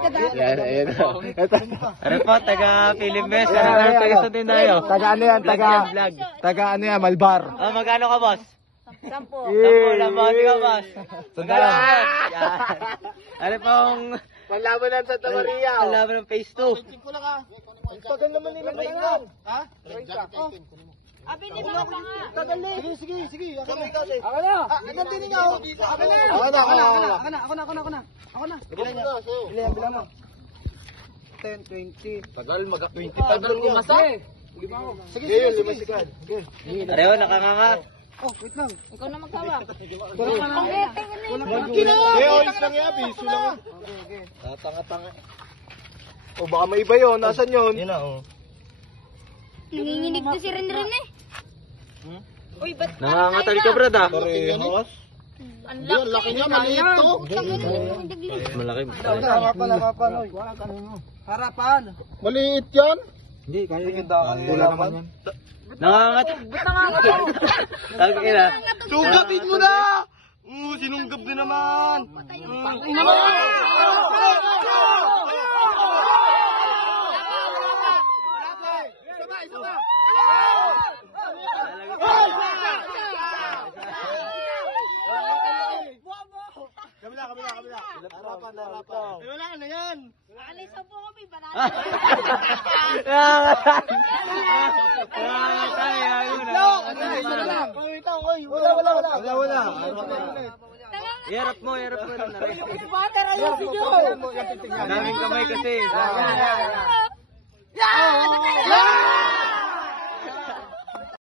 Yan, ayan. Ito. Ano po, taga Philippines. Ano taga sa tindayo? Taga ano yan? Taga ano yan? Malbar. Ah, magkano ka, boss? 10. 10 na boss, ikaw, boss. Sandala. Yan. Ano pong Panlaban ng Santa Maria. ang laban ng phase 2? Ang tagal naman nila ngayon. Ha? Abi, di ba pa nga? Tagal na. Sige. Ako na. Ang tining ako. Ako na. Bilang mo. 10, 20. Tagal, 20 pa doon kumasa. Sige. Pareho, nakanganga. Oh, wait lang. Ikaw na magsawa. Oils lang yan, piso lang. Tanga-tanga. O baka may iba yun, nasan yun? Yun na, oh. Nanginginig na si Ren eh. Uy, ba't Nangangatali ka, brad, ah. Parehos. ang Laki niya, maliit to. Malaki. Harapan. Maliit yan? Hindi, kaya Sige, wala naman yan. Nangangatali. Tangin na. Sugatin mo na! Sinunggab na naman! Kabila. Harapan. Wala na yan! Alis ang buko, may banana. Wala. Yarap mo rin na rin. Butter, ayun si Daming kamay kasi. Yan!